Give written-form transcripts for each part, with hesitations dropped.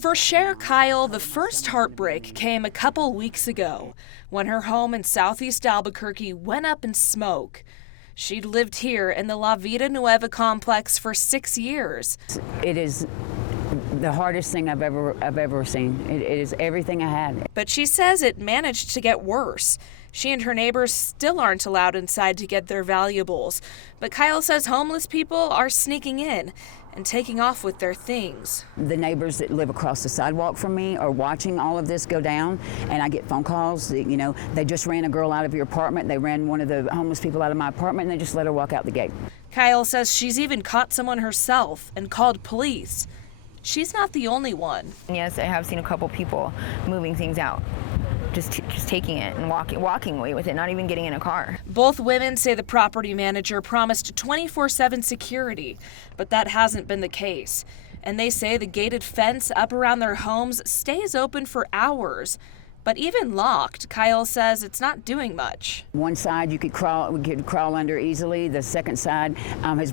For Cher Kyle, the first heartbreak came a couple weeks ago when her home in southeast Albuquerque went up in smoke. She'd lived here in the La Vida Nueva complex for 6 years. It is the hardest thing I've ever seen. It is everything I had. But she says it managed to get worse. She and her neighbors still aren't allowed inside to get their valuables. But Kyle says homeless people are sneaking in and taking off with their things. The neighbors that live across the sidewalk from me are watching all of this go down, and I get phone calls that, they just ran a girl out of your apartment. They ran one of the homeless people out of my apartment, and they just let her walk out the gate. Kyle says she's even caught someone herself and called police. She's not the only one. Yes, I have seen a couple people moving things out. Just taking it and walking away with it, not even getting in a car. Both women say the property manager promised 24/7 security, but that hasn't been the case. And they say the gated fence up around their homes stays open for hours. But even locked, Kyle says it's not doing much. One side we could crawl under easily. The second side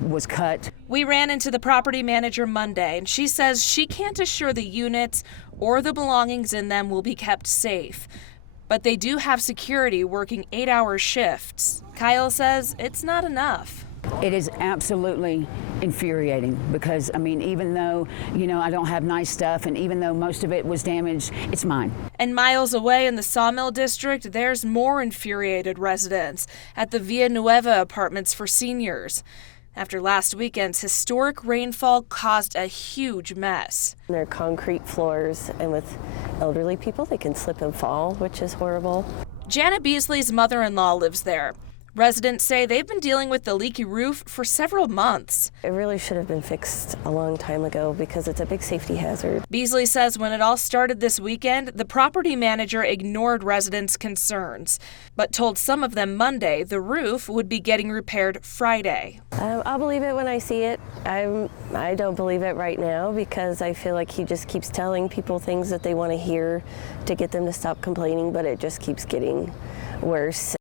was cut. We ran into the property manager Monday, and she says she can't assure the units or the belongings in them will be kept safe. But they do have security working 8-hour shifts. Kyle says it's not enough. It is absolutely infuriating because, even though, I don't have nice stuff, and even though most of it was damaged, it's mine. And miles away in the Sawmill District, there's more infuriated residents at the Villanueva apartments for seniors. After last weekend's historic rainfall caused a huge mess. They're concrete floors, and with elderly people, they can slip and fall, which is horrible. Janet Beasley's mother-in-law lives there. Residents say they've been dealing with the leaky roof for several months. It really should have been fixed a long time ago because it's a big safety hazard. Beasley says when it all started this weekend, the property manager ignored residents' concerns, but told some of them Monday the roof would be getting repaired Friday. I'll believe it when I see it. I don't believe it right now because I feel like he just keeps telling people things that they want to hear to get them to stop complaining, but it just keeps getting worse.